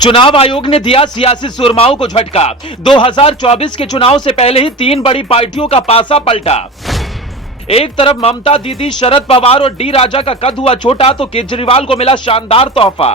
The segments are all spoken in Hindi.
चुनाव आयोग ने दिया सियासी सुरमाओं को झटका। 2024 के चुनाव से पहले ही 3 बड़ी पार्टियों का पासा पलटा। एक तरफ ममता दीदी, शरद पवार और डी राजा का कद हुआ छोटा, तो केजरीवाल को मिला शानदार तोहफा।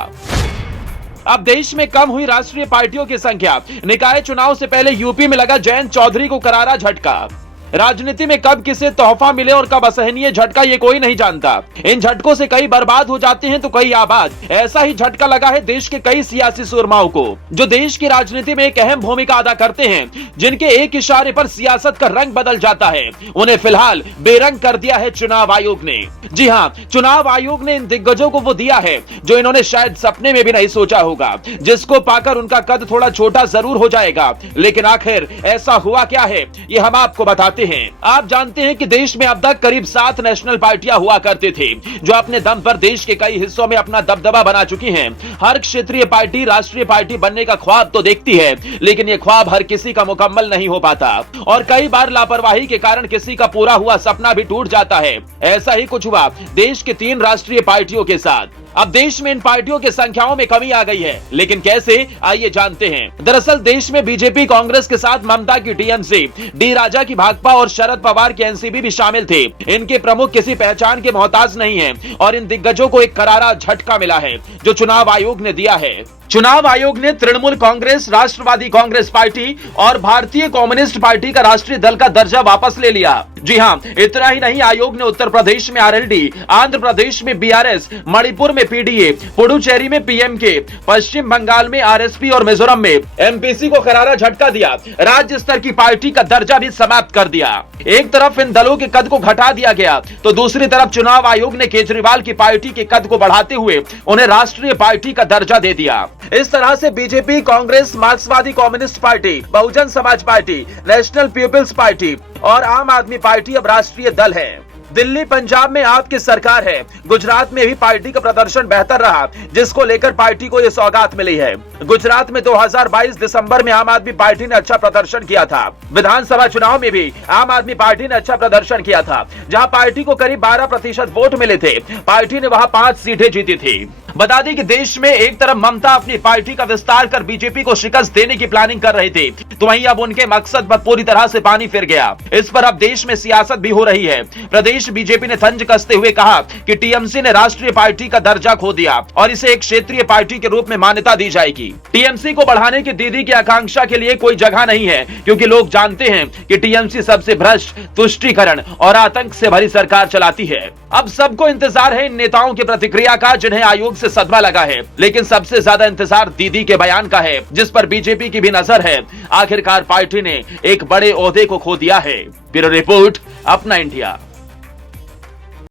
अब देश में कम हुई राष्ट्रीय पार्टियों की संख्या। निकाय चुनाव से पहले यूपी में लगा जयंत चौधरी को करारा झटका। राजनीति में कब किसे तोहफा मिले और कब असहनीय झटका, ये कोई नहीं जानता। इन झटकों से कई बर्बाद हो जाते हैं तो कई आबाद। ऐसा ही झटका लगा है देश के कई सियासी सुरमाओं को, जो देश की राजनीति में एक अहम भूमिका अदा करते हैं, जिनके एक इशारे पर सियासत का रंग बदल जाता है। उन्हें फिलहाल बेरंग कर दिया है चुनाव आयोग ने। जी हाँ, चुनाव आयोग ने इन दिग्गजों को वो दिया है जो इन्होंने शायद सपने में भी नहीं सोचा होगा, जिसको पाकर उनका कद थोड़ा छोटा जरूर हो जाएगा। लेकिन आखिर ऐसा हुआ क्या है, ये हम आपको बताते हैं। आप जानते हैं कि देश में अब तक करीब 7 नेशनल पार्टियां हुआ करते थे, जो अपने दम पर देश के कई हिस्सों में अपना दबदबा बना चुकी हैं। हर क्षेत्रीय पार्टी राष्ट्रीय पार्टी बनने का ख्वाब तो देखती है, लेकिन ये ख्वाब हर किसी का मुकम्मल नहीं हो पाता और कई बार लापरवाही के कारण किसी का पूरा हुआ सपना भी टूट जाता है। ऐसा ही कुछ हुआ देश के 3 राष्ट्रीय पार्टियों के साथ। अब देश में इन पार्टियों की संख्याओं में कमी आ गई है, लेकिन कैसे, आइए जानते हैं। दरअसल देश में बीजेपी कांग्रेस के साथ ममता की टीएमसी, डी राजा की भाकपा और शरद पवार की एनसीपी भी शामिल थे। इनके प्रमुख किसी पहचान के मोहताज नहीं है और इन दिग्गजों को एक करारा झटका मिला है, जो चुनाव आयोग ने दिया है। चुनाव आयोग ने तृणमूल कांग्रेस, राष्ट्रवादी कांग्रेस पार्टी और भारतीय कम्युनिस्ट पार्टी का राष्ट्रीय दल का दर्जा वापस ले लिया। जी हां, इतना ही नहीं, आयोग ने उत्तर प्रदेश में आरएलडी, आंध्र प्रदेश में बीआरएस, मणिपुर में पीडीए, पुडुचेरी में पीएमके, पश्चिम बंगाल में आरएसपी और मिजोरम में एमपीसी को करारा झटका दिया। राज्य स्तर की पार्टी का दर्जा भी समाप्त कर दिया। एक तरफ इन दलों के कद को घटा दिया गया, तो दूसरी तरफ चुनाव आयोग ने केजरीवाल की पार्टी के कद को बढ़ाते हुए उन्हें राष्ट्रीय पार्टी का दर्जा दे दिया। इस तरह से बीजेपी, कांग्रेस, मार्क्सवादी communist party, Bahujan Samaj party, national peoples party और आम आदमी पार्टी अब राष्ट्रीय दल है। दिल्ली, पंजाब में आपकी सरकार है। गुजरात में भी पार्टी का प्रदर्शन बेहतर रहा, जिसको लेकर पार्टी को यह सौगात मिली है। गुजरात में 2022 दिसंबर में आम आदमी पार्टी ने अच्छा प्रदर्शन किया था। विधानसभा चुनाव में भी आम आदमी पार्टी ने अच्छा प्रदर्शन किया था, जहां पार्टी को करीब 12% वोट मिले थे। पार्टी ने वहां 5 सीटें जीती थी। बता दें कि देश में एक तरफ ममता अपनी पार्टी का विस्तार कर बीजेपी को शिकस्त देने की प्लानिंग कर रहे थे, तो वहीं अब उनके मकसद पर पूरी तरह से पानी फिर गया। इस पर अब देश में सियासत भी हो रही है। प्रदेश बीजेपी ने तंज कसते हुए कहा कि टीएमसी ने राष्ट्रीय पार्टी का दर्जा खो दिया और इसे एक क्षेत्रीय पार्टी के रूप में मान्यता दी जाएगी। टीएमसी को बढ़ाने की दीदी की आकांक्षा के लिए कोई जगह नहीं है, क्योंकि लोग जानते हैं कि टीएमसी सबसे भ्रष्ट, तुष्टीकरण और आतंक से भरी सरकार चलाती है। अब सबको इंतजार है इन नेताओं की प्रतिक्रिया का, जिन्हें आयोग से सदमा लगा है, लेकिन सबसे ज्यादा इंतजार दीदी के बयान का है, जिस पर बीजेपी की भी नजर है। आखिरकार पार्टी ने एक बड़े ओहदे को खो दिया है। ब्यूरो रिपोर्ट, अपना इंडिया।